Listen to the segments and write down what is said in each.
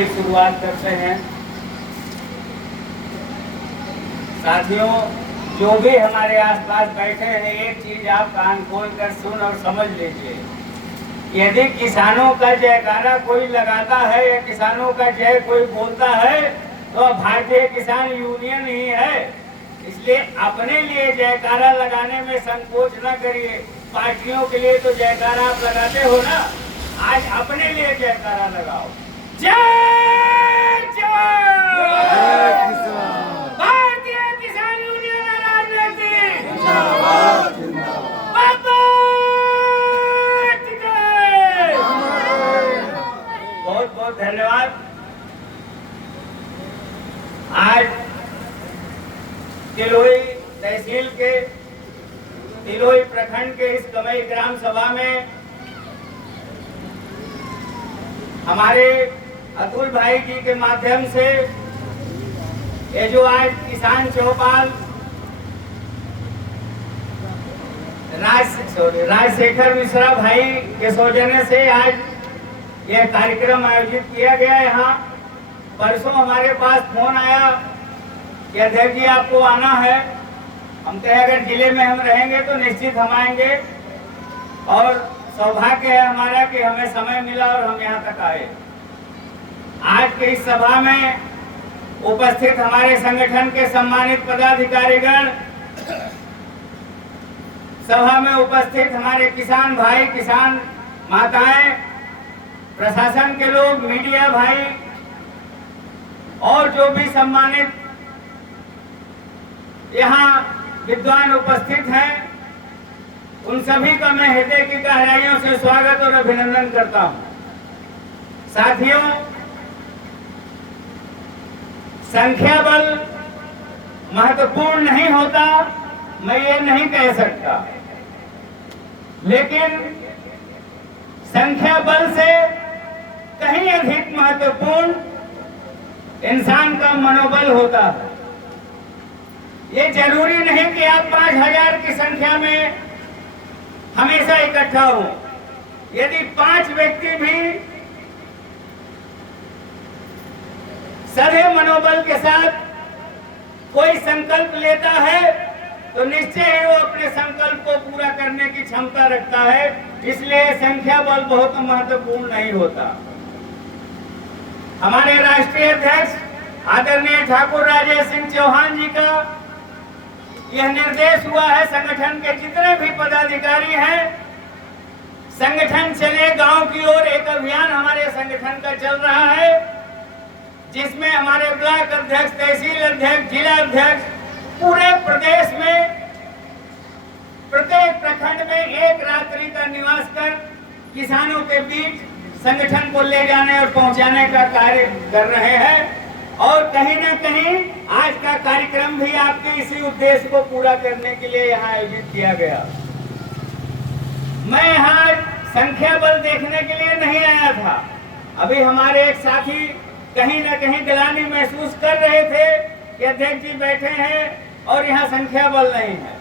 चलिए शुरुआत करते हैं। साथियों, जो भी हमारे आसपास बैठे हैं, एक चीज आप कान खोल कर सुन और समझ लीजिए। यदि किसानों का जयकारा कोई लगाता है या किसानों का जय कोई बोलता है तो भारतीय किसान यूनियन ही है। इसलिए अपने लिए जयकारा लगाने में संकोच न करिए। पार्टियों के लिए तो जयकारा आप लगाते हो ना, आज अपने लिए जयकारा लगाओ। जय जवान, भारतीय किसान यूनियन राजनीति बहुत बहुत धन्यवाद। आज तिलोई तहसील के तिलोई प्रखंड के इस कमई ग्राम सभा में हमारे अतुल भाई जी के माध्यम से ये जो आज किसान चौपाल राजशेखर मिश्रा भाई के सौजन्य से आज यह कार्यक्रम आयोजित किया गया। यहाँ परसों हमारे पास फोन आया कि अध्यक्ष जी आपको आना है। हम कहे अगर जिले में हम रहेंगे तो निश्चित हम आएंगे, और सौभाग्य है हमारा कि हमें समय मिला और हम यहाँ तक आए। आज के इस सभा में उपस्थित हमारे संगठन के सम्मानित पदाधिकारीगण, सभा में उपस्थित हमारे किसान भाई, किसान माताएं, प्रशासन के लोग, मीडिया भाई और जो भी सम्मानित यहाँ विद्वान उपस्थित हैं, उन सभी का मैं हृदय की गहराइयों से स्वागत और अभिनंदन करता हूं। साथियों, संख्या बल महत्वपूर्ण नहीं होता, मैं ये नहीं कह सकता, लेकिन संख्या बल से कहीं अधिक महत्वपूर्ण इंसान का मनोबल होता है। ये जरूरी नहीं कि आप 5000 की संख्या में हमेशा इकट्ठा हो। यदि 5 व्यक्ति भी सधे मनोबल के साथ कोई संकल्प लेता है तो निश्चय ही वो अपने संकल्प को पूरा करने की क्षमता रखता है। इसलिए संख्या बल बहुत महत्वपूर्ण नहीं होता। हमारे राष्ट्रीय अध्यक्ष आदरणीय ठाकुर राजेश सिंह चौहान जी का यह निर्देश हुआ है, संगठन के जितने भी पदाधिकारी हैं, संगठन चले गांव की ओर, एक अभियान हमारे संगठन का चल रहा है, जिसमें हमारे ब्लॉक अध्यक्ष, तहसील अध्यक्ष, जिला अध्यक्ष पूरे प्रदेश में प्रत्येक प्रखंड में एक रात्रि का निवास कर किसानों के बीच संगठन को ले जाने और पहुंचाने का कार्य कर रहे हैं। और कहीं न कहीं आज का कार्यक्रम भी आपके इसी उद्देश्य को पूरा करने के लिए यहाँ आयोजित किया गया। मैं यहाँ संख्या बल देखने के लिए नहीं आया था। अभी हमारे एक साथी कहीं न कहीं गिलानी महसूस कर रहे थे कि अध्यक्ष जी बैठे हैं और यहाँ संख्या बल नहीं है,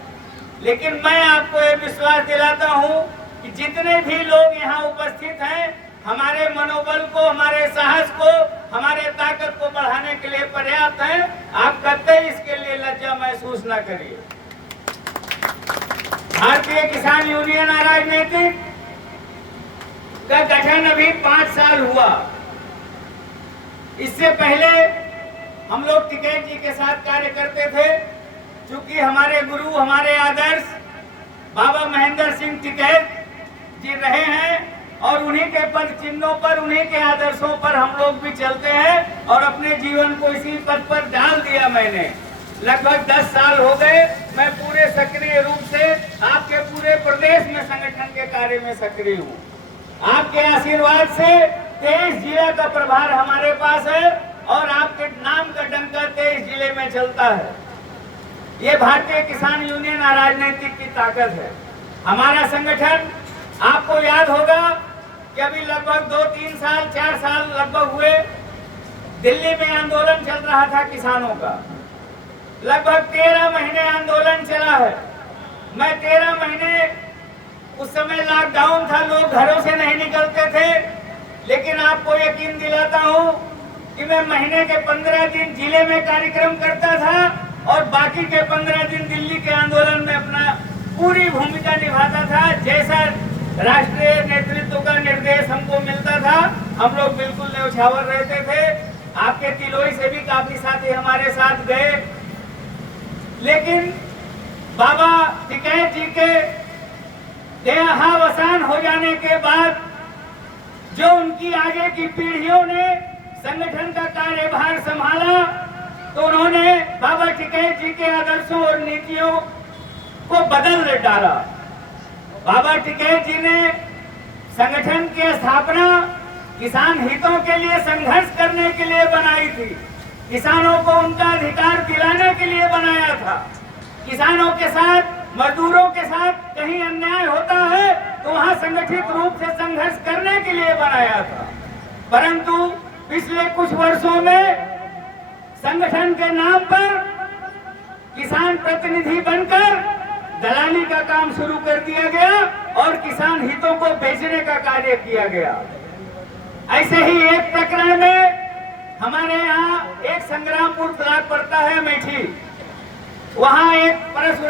लेकिन मैं आपको ये विश्वास दिलाता हूँ कि जितने भी लोग यहाँ उपस्थित हैं, हमारे मनोबल को, हमारे साहस को, हमारे ताकत को बढ़ाने के लिए पर्याप्त है। आप कतई इसके लिए लज्जा महसूस न करिए। भारतीय किसान यूनियन राजनीतिक का गठन अभी 5 साल हुआ। इससे पहले हम लोग टिकैत जी के साथ कार्य करते थे। चूंकि हमारे गुरु, हमारे आदर्श बाबा महेंद्र सिंह टिकैत जी रहे हैं और उन्हीं के पद चिन्हों पर, उन्हीं के आदर्शों पर हम लोग भी चलते हैं और अपने जीवन को इसी पद पर डाल दिया। मैंने लगभग 10 साल हो गए। मैं पूरे सक्रिय रूप से आपके पूरे प्रदेश में संगठन के कार्य में सक्रिय हूँ। आपके आशीर्वाद से 23 जिला का प्रभार हमारे पास है और आपके नाम का डंका 23 जिले में चलता है। ये भारतीय किसान यूनियन राजनीतिक की ताकत है। हमारा संगठन, आपको याद होगा कि अभी लगभग 2-3 साल, 4 साल लगभग हुए, दिल्ली में आंदोलन चल रहा था किसानों का। लगभग 13 महीने आंदोलन चला है। मैं 13 महीने, उस समय लॉकडाउन था, लोग घरों से नहीं निकलते थे, लेकिन आपको यकीन दिलाता हूं कि मैं महीने के 15 दिन जिले में कार्यक्रम करता था और बाकी के 15 दिन दिल्ली के आंदोलन में अपना पूरी भूमिका निभाता था। जैसा राष्ट्रीय नेतृत्व का निर्देश हमको मिलता था हम लोग बिल्कुल न्यौछावर रहते थे। आपके तिलोई से भी काफी साथी हमारे साथ गए, लेकिन बाबा टिकैत जी के देहावसान हो जाने के बाद जो उनकी आगे की पीढ़ियों ने संगठन का कार्यभार संभाला तो उन्होंने बाबा टिकैत जी के आदर्शों और नीतियों को बदल डाला। बाबा टिकैत जी ने संगठन की स्थापना किसान हितों के लिए संघर्ष करने के लिए बनाई थी, किसानों को उनका अधिकार दिलाने के लिए बनाया था। किसानों के साथ, मजदूरों के साथ कहीं अन्याय होता है तो वहां संगठित रूप से संघर्ष करने के लिए बनाया था। परंतु पिछले कुछ वर्षों में संगठन के नाम पर किसान प्रतिनिधि बनकर दलाली का काम शुरू कर दिया गया और किसान हितों को बेचने का कार्य किया गया। ऐसे ही एक प्रकरण में हमारे यहाँ एक संग्रामपुर ब्लॉक पड़ता है मैठी, वहाँ एक परशुराम